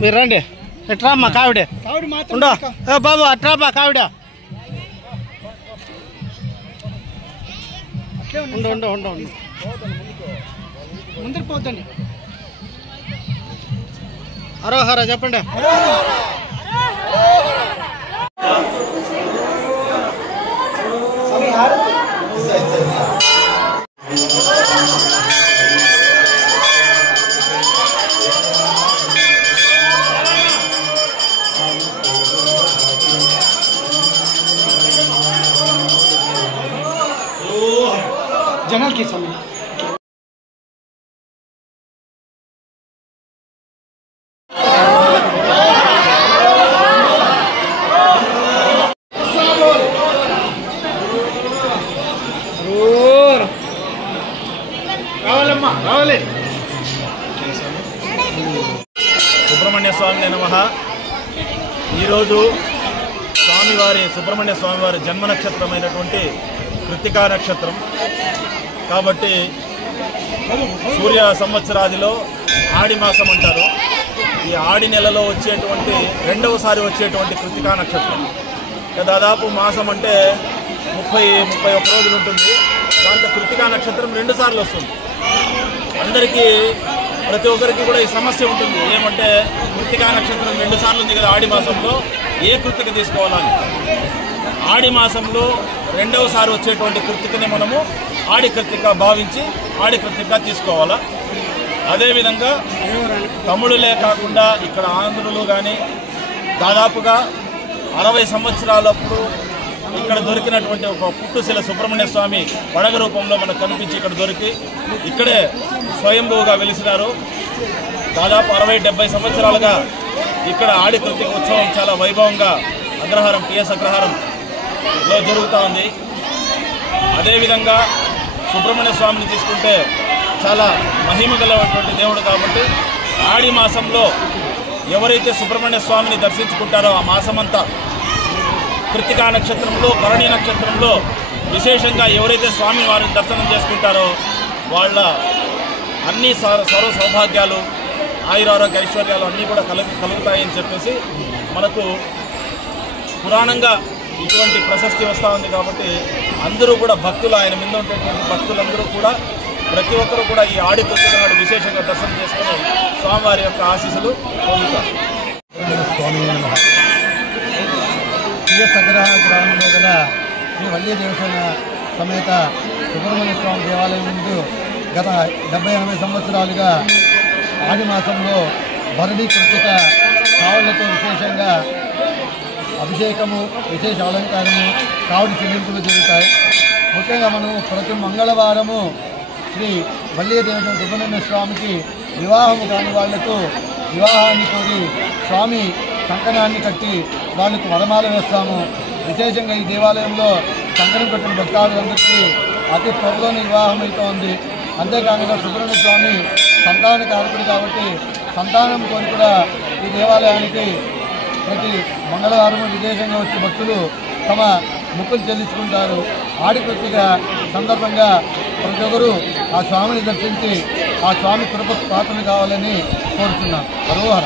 మీరు రండి ఎట్రామ్మా కావిడే ఉండో బాబు అట్రాబా కావిడ ముందుకు పోతండి హరోహర చెప్పండి जंगल के समय సుబ్రహ్మణ్య స్వామి నమః। ఈరోజు స్వామివారి సుబ్రహ్మణ్య స్వామివారి జన్మ నక్షత్రమైనటువంటి కృత్తికా నక్షత్రం కాబట్టి సూర్య సంవత్సరాదిలో ఆడి మాసం అంటారు। ఈ ఆడి నెలలో వచ్చేటువంటి రెండవసారి వచ్చేటువంటి కృత్తికా నక్షత్రం దాదాపు మాసం అంటే 30-31 రోజులు ఉంటుంది। దాంతో కృత్తికా నక్షత్రం 2 సార్లు వస్తుంది। అందరికీ ప్రతి ఒక్కరికి కూడా ఈ సమస్య ఉంటుంది ఏమంటే కృత్తికా నక్షత్రం 2 సార్లు ఉంది కదా ఆడి మాసంలో ఏ కృత్తిక తీసుకోవాలని। ఆడి మాసంలో రెండవసారి వచ్చేటువంటి కృత్తికని మనము ఆడి కృత్తిక భావించి ఆడి కృత్తిక తీసుకోవాలా। అదేవిధంగా తమిళులే కాకుండా ఇక్కడ ఆంధ్రులు కానీ దాదాపుగా 60 సంవత్సరాలప్పుడు ఇక్కడ దొరికినటువంటి ఒక పుట్టుశిల సుబ్రహ్మణ్య స్వామి పడగ రూపంలో మనకు కనిపించి ఇక్కడ దొరికి ఇక్కడే స్వయంభూగా వెలిసినారు। దాదాపు 60-70 సంవత్సరాలుగా ఇక్కడ ఆడి కృత్తిక ఉత్సవం చాలా వైభవంగా అగ్రహారం టిఎస్ అగ్రహారంలో జరుగుతూ ఉంది। అదేవిధంగా సుబ్రహ్మణ్య స్వామిని తీసుకుంటే చాలా మహిమ గలటువంటి దేవుడు కాబట్టి ఆడి మాసంలో ఎవరైతే సుబ్రహ్మణ్య స్వామిని దర్శించుకుంటారో ఆ మాసమంతా కృత్తికా నక్షత్రంలో భరణి నక్షత్రంలో విశేషంగా ఎవరైతే స్వామి వారిని దర్శనం చేసుకుంటారో వాళ్ళ అన్ని సర్వ సౌభాగ్యాలు ఆయురారోగ్య ఐశ్వర్యాలు అన్నీ కూడా కలుగుతాయని చెప్పేసి మనకు పురాణంగా ఇటువంటి ప్రశస్తి వస్తూ ఉంది కాబట్టి అందరూ కూడా భక్తులు ఆయన మీద ఉండేటువంటి భక్తులందరూ కూడా ప్రతి ఒక్కరూ కూడా ఈ ఆడి కృత్తిక నాడు విశేషంగా దర్శనం చేసుకుని స్వామివారి యొక్క ఆశీస్సులు పొందుతారు। సగ్రహ గ్రామంలో గల శ్రీ వల్లి దేవసేన సమేత సుబ్రహ్మణ్య స్వామి దేవాలయం ముందు గత 70-80 సంవత్సరాలుగా ఆది మాసంలో భరణి కృత్తిక కావులతో విశేషంగా అభిషేకము విశేష అలంకారము కావుడి చెల్లింపులు జరుగుతాయి। ముఖ్యంగా మనం ప్రతి మంగళవారము శ్రీ వల్లి దేవసేన సుబ్రహ్మణ్య స్వామికి వివాహము కాని వాళ్లకు వివాహాన్ని కోరి స్వామి కంకణాన్ని కట్టి వాళ్ళకు వరమాల వేస్తాము। విశేషంగా ఈ దేవాలయంలో కంకణం కట్టిన భక్తులందరికీ అతి త్వరలోనే వివాహం అవుతోంది। అంతేకాకుండా సుబ్రహ్మణ్య స్వామి సంతాన కారకుడు కాబట్టి సంతానం కోరి కూడా ఈ దేవాలయానికి ప్రతి మంగళవారం విశేషంగా వచ్చే భక్తులు తమ మొక్కులు చెల్లించుకుంటారు। ఆడి కృత్తిక సందర్భంగా ప్రతి ఒక్కరూ ఆ స్వామిని దర్శించి ఆ స్వామి కృపకు పాత్రలు కావాలని కోరుతున్నాం। హరోహర।